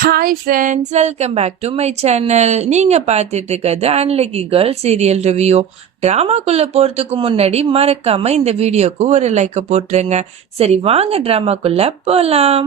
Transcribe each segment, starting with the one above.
Hi friends welcome back to my channel நீங்கள் பார்த்துட்டு இருக்கிறது அன்லக்கி கேர்ள் சீரியல் ரிவ்யூ ட்ராமாக்குள்ளே போகிறதுக்கு முன்னாடி மறக்காமல் இந்த வீடியோக்கு ஒரு லைக்கை போட்டுருங்க. சரி வாங்க ட்ராமாக்குள்ளே போகலாம்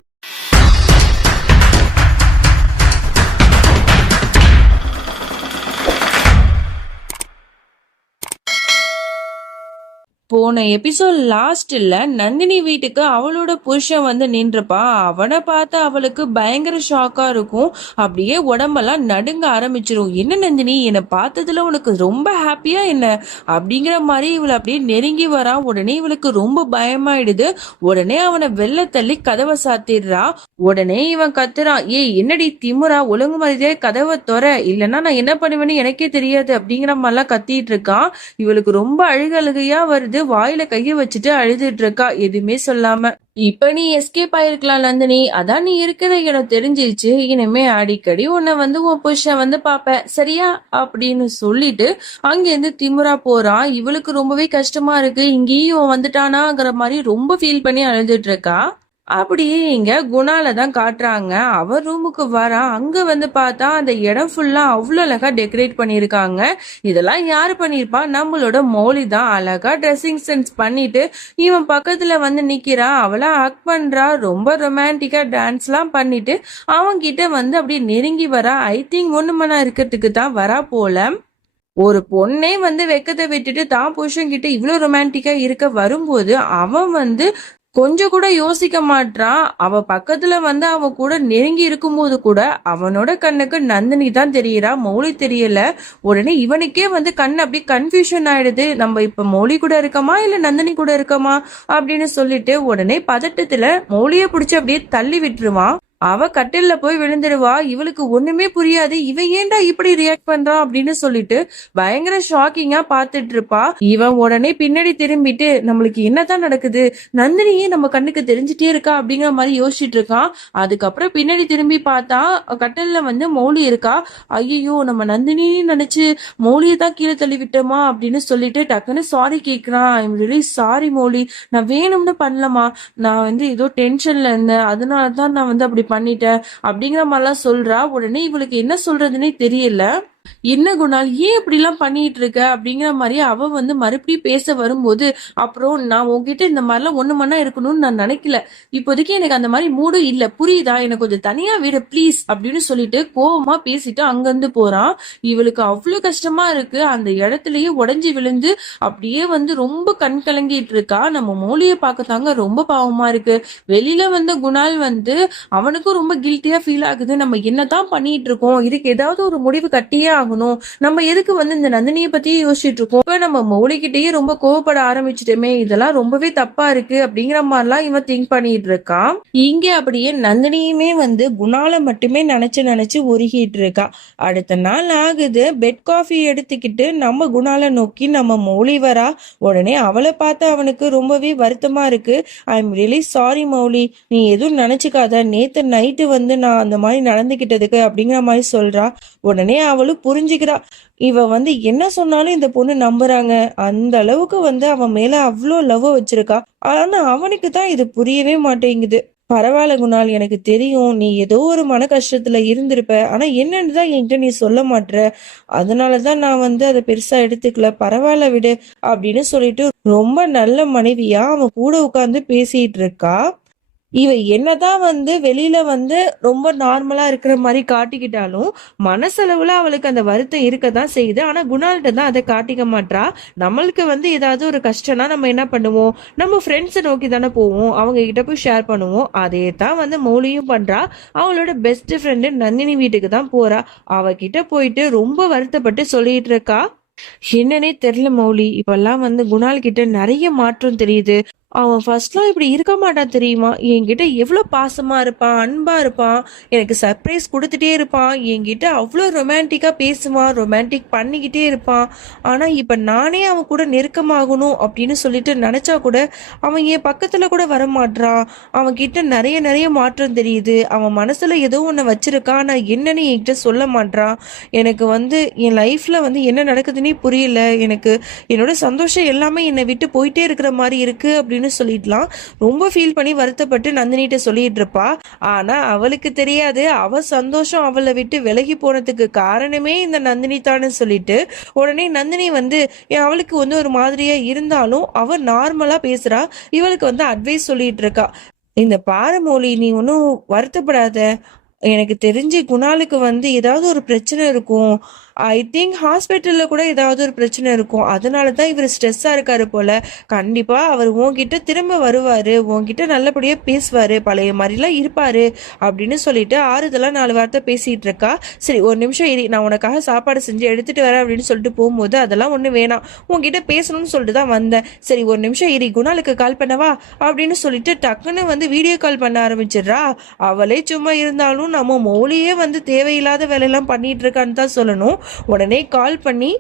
போன எபிசோட் லாஸ்ட்ல நந்தினி வீட்டுக்கு அவளோட புருஷன் வந்து நின்றுப்பா. அவனை பார்த்து அவளுக்கு பயங்கர ஷாக்கா இருக்கும். அப்படியே உடம்பெல்லாம் நடுங்க ஆரம்பிச்சிரும். என்ன நந்தினி என்னை பார்த்ததுல உனக்கு ரொம்ப ஹாப்பியா என்ன? அப்படிங்கிற மாதிரி இவளை அப்படியே நெருங்கி வரா. உடனே இவளுக்கு ரொம்ப பயமாயிடுது. உடனே அவனை வெள்ள தள்ளி கதவை சாத்திடுறா. உடனே இவன் கத்துறான் ஏய் என்னடி திமுறா? ஒழுங்கு மாதிரியே கதவை துற. இல்லைன்னா நான் என்ன பண்ணுவேன்னு எனக்கே தெரியாது. அப்படிங்கிற மாதிரிலாம் கத்திட்டு இருக்கான். இவளுக்கு ரொம்ப அழுகழுகையா வருது. வாயில கைய வச்சுட்டு அழுதுட்டு இருக்கா எதுவுமே சொல்லாம. இப்ப நீ எஸ்கேப் ஆயிருக்கலாம் நந்தினி. அதான் நீ இருக்கிற இடம் தெரிஞ்சிருச்சு. இனிமே அடிக்கடி உன்னை வந்து உன் புருஷன் வந்து பாப்ப சரியா? அப்படின்னு சொல்லிட்டு அங்கிருந்து திமுறா போறான் இவளுக்கு ரொம்பவே கஷ்டமா இருக்கு. இங்கேயும் வந்துட்டானாங்கிற மாதிரி ரொம்ப ஃபீல் பண்ணி அழுதுட்டு இருக்கா அப்படியே இங்க குணால தான் காட்டுறாங்க. அவர் ரூமுக்கு வரா அங்க வந்து பார்த்தா அந்த இடம் ஃபுல்லா அவ்வளோ அழகா டெக்கரேட் பண்ணியிருக்காங்க. இதெல்லாம் யாரு பண்ணியிருப்பா? நம்மளோட மௌலி தான். அழகா ட்ரெஸ்ஸிங் சென்ஸ் பண்ணிட்டு இவன் பக்கத்துல வந்து நிக்கிறா. அவளா ஆக்ட் பண்றா. ரொம்ப ரொமான்டிக்கா டான்ஸ்லாம் பண்ணிட்டு அவங்க கிட்ட வந்து அப்படியே நெருங்கி வரா. ஐ திங்க் ஒண்ணு மணி இருக்கிறதுக்கு தான் வரா போல. ஒரு பொண்ணே வந்து வெக்கத்தை விட்டுட்டு தான் புருஷன் கிட்ட இவ்வளோ ரொமான்டிக்கா இருக்க வரும்போது அவன் வந்து கொஞ்சம் கூட யோசிக்க மாட்றான். அவ பக்கத்துல வந்து அவ கூட நெருங்கி இருக்கும்போது கூட அவனோட கண்ணுக்கு நந்தினி தான் தெரியறா மௌலி தெரியல. உடனே இவனுக்கே வந்து கண் அப்படியே கன்ஃபியூஷன் ஆயிடுது. நம்ம இப்ப மௌலி கூட இருக்கமா இல்ல நந்தினி கூட இருக்கமா அப்படின்னு சொல்லிட்டு உடனே பதட்டத்துல மௌலிய பிடிச்சி அப்படியே தள்ளி விட்டுருவான். அவ கட்டில்ல போய் விழுந்துடுவா இவளுக்கு ஒண்ணுமே புரியாது இவ ஏன்டா இப்படி ரியாக்ட் பண்றான் அப்படின்னு சொல்லிட்டு பயங்கர ஷாக்கிங்கா பாத்துட்டு இருப்பா இவன் உடனே பின்னாடி திரும்பிட்டு நம்மளுக்கு என்னதான் நடக்குது? நந்தினியே நம்ம கண்ணுக்கு தெரிஞ்சுட்டே இருக்கா அப்படிங்கிற மாதிரி யோசிச்சுட்டு இருக்கான் அதுக்கப்புறம் பின்னாடி திரும்பி பார்த்தா கட்டில்ல வந்து மௌலி இருக்கா. ஐயோ நம்ம நந்தினின்னு நினைச்சு மௌலியை தான் கீழே தள்ளி விட்டோமா அப்படின்னு சொல்லிட்டு டக்குன்னு சாரி கேக்குறான் ஐம் ரிலி சாரி மௌலி. நான் வேணும்னு பண்ணலமா நான் வந்து ஏதோ டென்ஷன்ல இருந்தேன். அதனால தான் நான் வந்து அப்படி பண்ணிட்டேன் அப்படிங்கிற மாதிரிலாம் சொல்றா. உடனே இவளுக்கு என்ன சொல்றதுன்னே தெரியல. என்ன குணால் ஏன் இப்படிலாம் பண்ணிட்டு இருக்க அப்படிங்கிற மாதிரி அவ வந்து மறுபடியும் பேச வரும்போது அப்புறம் நான் உன்கிட்ட இந்த மாதிரிலாம் ஒண்ணு மண்ணா இருக்கணும்னு நான் நினைக்கல. இப்போதைக்கு எனக்கு அந்த மாதிரி மூடும் இல்ல. புரியுதா? எனக்கு கொஞ்சம் தனியா வீடு ப்ளீஸ் அப்படின்னு சொல்லிட்டு கோவமா பேசிட்டு அங்கிருந்து போறான். இவளுக்கு அவ்வளவு கஷ்டமா இருக்கு. அந்த இடத்துலயே உடஞ்சி விழுந்து அப்படியே வந்து ரொம்ப கண் கலங்கிட்டு இருக்கா. நம்ம மோலியை பார்க்கத்தாங்க ரொம்ப பாவமா இருக்கு. வெளியில வந்த குணால் வந்து அவனுக்கும் ரொம்ப கில்ட்டியா ஃபீல் ஆகுது. நம்ம என்னதான் பண்ணிட்டு இருக்கோம் இதுக்கு ஏதாவது ஒரு முடிவு கட்டியே ஆகணும். நம்ம எதுக்கு வந்து இந்த நந்தினியை பத்தியே யோசிச்சுட்டு இருக்கோம்? இப்ப நம்ம மௌலிகிட்டயே ரொம்ப கோவப்பட ஆரம்பிச்சிட்டோமே இதெல்லாம் ரொம்பவே தப்பா இருக்கு அப்படிங்கிற மாதிரிலாம் இவன் திங்க் பண்ணிட்டு இருக்கான் இங்க அப்படியே நந்தினியுமே வந்து குணால மட்டுமே நினைச்சு நினைச்சு உருகிட்டு இருக்கா. அடுத்த நாள் ஆகுது பெட் காஃபி எடுத்துக்கிட்டு நம்ம குணால நோக்கி நம்ம மௌலி வரா. உடனே அவளை பார்த்து அவனுக்கு ரொம்பவே வருத்தமா இருக்கு. I am really sorry Mouli. நீ எதுவும் நினைச்சுக்காத. நேத்து நைட்டு வந்து நான் அந்த மாதிரி நடந்துகிட்டதுக்கு அப்படிங்கிற மாதிரி சொல்றா. உடனே அவளும் புரிஞ்சுக்கிறா. இவ வந்து என்ன சொன்னாலும் இந்த பொண்ணு நம்புறாங்க. அந்த அளவுக்கு வந்து அவன் மேல அவ்வளோ லவ் வச்சிருக்கா. ஆனா அவனுக்கு தான் இது புரியவே மாட்டேங்குது. பரவாயில்ல குணால் எனக்கு தெரியும். நீ ஏதோ ஒரு மன கஷ்டத்துல இருந்திருப்ப. ஆனா என்னன்னு தான் என்கிட்ட நீ சொல்ல மாட்ற. அதனாலதான் நான் வந்து அதை பெருசா எடுத்துக்கல. பரவாயில்ல விடு அப்படின்னு சொல்லிட்டு ரொம்ப நல்ல மனைவியா அவன் கூட உட்காந்து பேசிட்டு இருக்கா. இவ என்னதான் வந்து வெளியில வந்து ரொம்ப நார்மலா இருக்கிற மாதிரி காட்டிக்கிட்டாலும் மனசளவுல அவளுக்கு அந்த வருத்தம் இருக்கதான் செய்யுது. ஆனா குணால்கிட்ட தான் அதை காட்டிக்க மாட்றா. நம்மளுக்கு வந்து ஏதாவது ஒரு கஷ்டம்னா நம்ம என்ன பண்ணுவோம்? நம்ம ஃப்ரெண்ட்ஸை நோக்கி தானே போவோம். அவங்க கிட்ட போய் ஷேர் பண்ணுவோம். அதே தான் வந்து மௌலியும் பண்றா. அவளோட பெஸ்ட் ஃப்ரெண்டு நந்தினி வீட்டுக்கு தான் போறா. அவகிட்ட போயிட்டு ரொம்ப வருத்தப்பட்டு சொல்லிட்டு இருக்கா என்னன்னே தெரியல மௌலி. இப்பெல்லாம் வந்து குணால் கிட்ட நிறைய மாற்றம் தெரியுது. அவன் ஃபர்ஸ்ட்லாம் இப்படி இருக்க மாட்டான் தெரியுமா? என்கிட்ட எவ்வளோ பாசமாக இருப்பான் அன்பாக இருப்பான் எனக்கு சர்ப்ரைஸ் கொடுத்துட்டே இருப்பான் என்கிட்ட அவ்வளோ ரொமான்டிக்காக பேசுவான் ரொமான்டிக் பண்ணிக்கிட்டே இருப்பான். ஆனால் இப்போ நானே அவன் கூட நெருக்கமாகணும் அப்படின்னு சொல்லிட்டு நினச்சா கூட அவன் என் பக்கத்தில் கூட வர மாட்றான் அவன் நிறைய நிறைய மாற்றம் தெரியுது. அவன் மனசில் ஏதோ ஒன்று வச்சிருக்கான். நான் என்னன்னு என்கிட்ட சொல்ல மாட்றான். எனக்கு வந்து என் லைஃப்பில் வந்து என்ன நடக்குதுன்னே புரியல. எனக்கு என்னோட சந்தோஷம் எல்லாமே என்னை விட்டு போயிட்டே இருக்கிற மாதிரி இருக்குது அப்படின்னு அப்படின்னு சொல்லிடலாம். ரொம்ப ஃபீல் பண்ணி வருத்தப்பட்டு நந்தினிகிட்ட சொல்லிட்டு இருப்பா ஆனா அவளுக்கு தெரியாது. அவ சந்தோஷம் அவளை விட்டு விலகி போனதுக்கு காரணமே இந்த நந்தினி தான்னு சொல்லிட்டு உடனே நந்தினி வந்து அவளுக்கு வந்து ஒரு மாதிரியா இருந்தாலும் அவ நார்மலா பேசுறா. இவளுக்கு வந்து அட்வைஸ் சொல்லிட்டு இருக்கா இந்த பாரமொழி நீ ஒன்றும் வருத்தப்படாத. எனக்கு தெரிஞ்சு குணாலுக்கு வந்து ஏதாவது ஒரு பிரச்சனை இருக்கும். ஐ திங்க் ஹாஸ்பிட்டலில் கூட ஏதாவது ஒரு பிரச்சனை இருக்கும். அதனால தான் இவர் ஸ்ட்ரெஸ்ஸாக இருக்காரு போல. கண்டிப்பாக அவர் உன்கிட்ட திரும்ப வருவார். உன்கிட்ட நல்லபடியாக பேசுவார். பழைய மாதிரிலாம் இருப்பார் அப்படின்னு சொல்லிட்டு ஆறுதலாக நாலு வார்த்தை பேசிகிட்டு இருக்கா. சரி ஒரு நிமிஷம் இரு. நான் உனக்காக சாப்பாடு செஞ்சு எடுத்துகிட்டு வரேன் அப்படின்னு சொல்லிட்டு போகும்போது அதெல்லாம் ஒன்றும் வேணாம். உங்ககிட்ட பேசணும்னு சொல்லிட்டு தான் வந்தேன். சரி ஒரு நிமிஷம் இரு. குணாலுக்கு கால் பண்ணவா அப்படின்னு சொல்லிட்டு டக்குன்னு வந்து வீடியோ கால் பண்ண ஆரம்பிச்சிடுறா. அவளே சும்மா இருந்தாலும் நம்ம மௌலியே வந்து தேவையில்லாத வேலையெல்லாம் பண்ணிட்டு இருக்கான்னு தான் சொல்லணும். உடனே கால் பண்ணி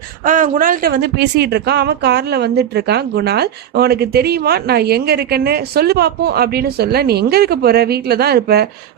குணால்கிட்ட வந்து பேசிகிட்டு இருக்கான் அவன் கார்ல வந்துட்டு இருக்கான் குணால் உனக்கு தெரியுமா? நான் எங்க இருக்கேன்னு? சொல்லு பார்ப்போம் அப்படின்னு சொல்ல நீ எங்க இருக்க போற? வீட்டில் தான் இருப்ப.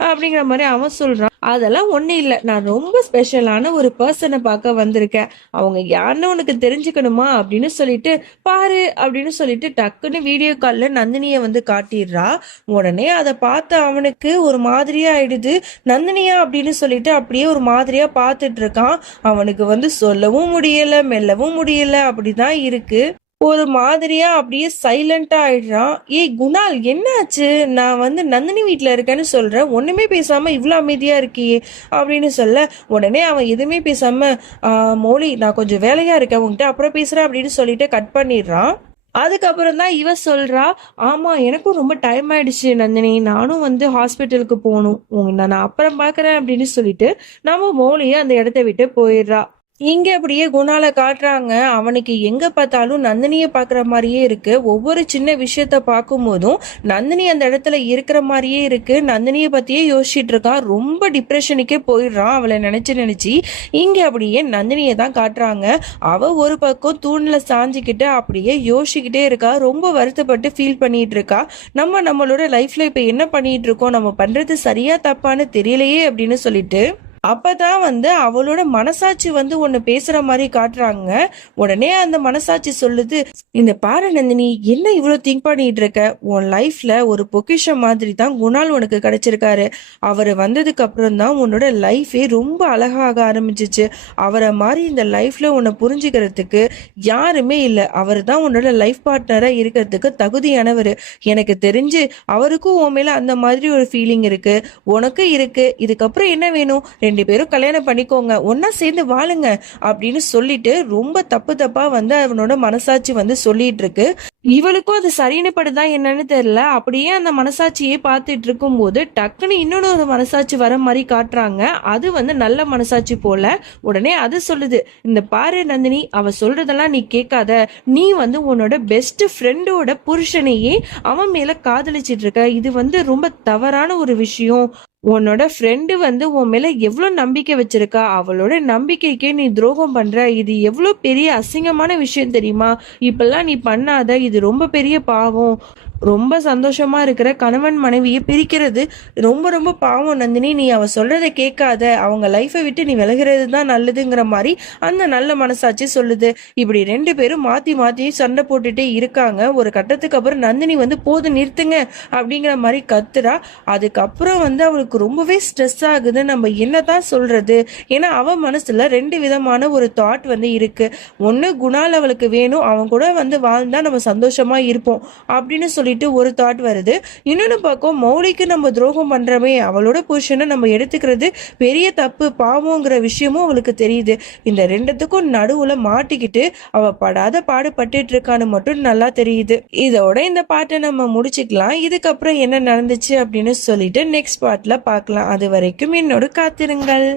அப்படிங்கிற மாதிரி அவன் சொல்றான். அதெல்லாம் ஒன்றும் இல்லை. நான் ரொம்ப ஸ்பெஷலான ஒரு பர்சனை பார்க்க வந்திருக்கேன். அவங்க யாருன்னு உனக்கு தெரிஞ்சுக்கணுமா? அப்படின்னு சொல்லிட்டு பாரு அப்படின்னு சொல்லிட்டு டக்குன்னு வீடியோ காலில் நந்தினியை வந்து காட்டிடுறா. உடனே அதை பார்த்த அவனுக்கு ஒரு மாதிரியா ஆயிடுது. நந்தினியா அப்படின்னு சொல்லிட்டு அப்படியே ஒரு மாதிரியா பார்த்துட்டு இருக்கான். அவனுக்கு வந்து சொல்லவும் முடியல மெல்லவும் முடியல. அப்படிதான் இருக்கு. ஒரு மாதிரியா அப்படியே சைலண்டா ஆயிடுறான். ஏய் குணால் என்னாச்சு? நான் வந்து நந்தினி வீட்டில் இருக்கேன்னு சொல்றேன். ஒண்ணுமே பேசாம இவ்வளோ அமைதியா இருக்கியே? அப்படின்னு சொல்ல உடனே அவன் எதுவுமே பேசாம "ஆஹ், மௌலி நான் கொஞ்சம் வேலையா இருக்கேன். உங்ககிட்ட அப்புறம் பேசுறேன் அப்படின்னு சொல்லிட்டு கட் பண்ணிடுறான். அதுக்கப்புறம் தான் இவ சொல்றா ஆமா எனக்கும் ரொம்ப டைம் ஆயிடுச்சு நந்தினி. நானும் வந்து ஹாஸ்பிட்டலுக்கு போகணும். நான் அப்புறம் பாக்குறேன் அப்படின்னு சொல்லிட்டு நம்ம மௌலியை அந்த இடத்த விட்டு போயிடுறா. இங்க அப்படியே குணால காட்டுறாங்க. அவனுக்கு எங்க பார்த்தாலும் நந்தினியை பார்க்குற மாதிரியே இருக்கு. ஒவ்வொரு சின்ன விஷயத்த பார்க்கும் போதும் நந்தினி அந்த இடத்துல இருக்கிற மாதிரியே இருக்கு. நந்தினியை பத்தியே யோசிச்சுட்டு இருக்கான். ரொம்ப டிப்ரெஷனுக்கே போயிடுறான் அவளை நினைச்சு நினைச்சு. இங்க அப்படியே நந்தினியை தான் காட்டுறாங்க. அவ ஒரு பக்கம் தூண்ல சாஞ்சிக்கிட்டு அப்படியே யோசிக்கிட்டே இருக்கா. ரொம்ப வருத்தப்பட்டு ஃபீல் பண்ணிட்டு இருக்கா. நம்ம நம்மளோட லைஃப்ல இப்ப என்ன பண்ணிட்டு இருக்கோம்? நம்ம பண்றது சரியா தப்பான்னு தெரியலையே அப்படின்னு சொல்லிட்டு அப்பதான் வந்து அவளோட மனசாட்சி வந்து ஒன்னு பேசுற மாதிரி காட்டுறாங்க. உடனே அந்த மனசாட்சி சொல்லுது இந்த பாரு நந்தினி என்ன இவ்வளவு திங்க் பண்ணிட்டு இருக்க? உன் லைஃப்ல ஒரு பொக்கிஷம் மாதிரி தான் குணால் உனக்கு கிடைச்சிருக்காரு. அவர் வந்ததுக்கு அப்புறம் தான் உன்னோட லைஃபே ரொம்ப அழகாக ஆரம்பிச்சிச்சு. அவரை மாதிரி இந்த லைஃப்ல உன்னை புரிஞ்சுக்கிறதுக்கு யாருமே இல்லை. அவர் தான் உன்னோட லைஃப் பார்ட்னரா இருக்கிறதுக்கு தகுதியானவர். எனக்கு தெரிஞ்சு அவருக்கும் உன் மேல அந்த மாதிரி ஒரு ஃபீலிங் இருக்கு. உனக்கும் இருக்கு. இதுக்கப்புறம் என்ன வேணும்? ரெண்டு பேரும் கல்யாணம் பண்ணிக்கோங்க ஒன்னா சேர்ந்து வாழுங்க அப்படின்னு சொல்லிட்டு ரொம்ப தப்பு தப்பா வந்து அவனோட மனசாட்சி வந்து சொல்லிட்டு இருக்கு. இவளுக்கும் அது சரின்னு படுதா என்னன்னு தெரியல. அப்படியே அந்த மனசாட்சியே பார்த்துட்டு இருக்கும்போது டக்குன்னு இன்னொன்று ஒரு மனசாட்சி வர மாதிரி காட்டுறாங்க. அது வந்து நல்ல மனசாட்சி போல உடனே அது சொல்லுது இந்த பாரு நந்தினி அவ சொல்றதெல்லாம் நீ கேட்காத. நீ வந்து உன்னோட பெஸ்ட் ஃப்ரெண்டோட புருஷனையே அவன் மேல காதலிச்சிட்டு இருக்க. இது வந்து ரொம்ப தவறான ஒரு விஷயம். உன்னோட ஃப்ரெண்டு வந்து உன் மேல எவ்வளவு நம்பிக்கை வச்சிருக்கா? அவளோட நம்பிக்கைக்கே நீ துரோகம் பண்ற. இது எவ்வளவு பெரிய அசிங்கமான விஷயம் தெரியுமா? இப்பெல்லாம் நீ பண்ணாத. இது ரொம்ப பெரிய பாவம். ரொம்ப சந்தோஷமா இருக்கிற கணவன் மனைவியை பிரிக்கிறது. ரொம்ப ரொம்ப பாவம் நந்தினி. நீ அவ சொல்றதை கேட்காத. அவங்க லைஃபை விட்டு நீ விலகிறது தான் நல்லதுங்கிற மாதிரி அந்த நல்ல மனசாட்சி சொல்லுது. இப்படி ரெண்டு பேரும் மாத்தி மாத்தி சண்டை போட்டுட்டே இருக்காங்க. ஒரு கட்டத்துக்கு அப்புறம் நந்தினி வந்து போது நிறுத்துங்க அப்படிங்கிற மாதிரி கத்துறா. அதுக்கப்புறம் வந்து அவளுக்கு ரொம்பவே ஸ்ட்ரெஸ் ஆகுது. நம்ம என்னதான் சொல்றது? ஏன்னா அவ மனசுல ரெண்டு விதமான ஒரு தாட் வந்து இருக்கு. ஒன்னு குணால் அவளுக்கு வேணும். அவன் கூட வந்து வாழ்ந்தா நம்ம சந்தோஷமா இருப்போம். அப்படின்னு சொல்லிட்டு ஒரு தாட் வருது. இன்னொன்று பக்கம் மௌலிக்கு நம்ம துரோகம் பண்ணுறோமே அவளோட புருஷனை நம்ம எடுத்துக்கிறது பெரிய தப்பு பாவங்கிற விஷயமும் அவளுக்கு தெரியுது. இந்த ரெண்டுத்துக்கும் நடுவில் மாட்டிக்கிட்டு அவ படாத பாடுபட்டு இருக்கான்னு மட்டும் நல்லா தெரியுது. இதோட இந்த பாட்டை நம்ம முடிச்சுக்கலாம். இதுக்கப்புறம் என்ன நடந்துச்சு அப்படின்னு சொல்லிட்டு நெக்ஸ்ட் பாட்டில் பார்க்கலாம். அது வரைக்கும் என்னோட காத்திருங்கள்.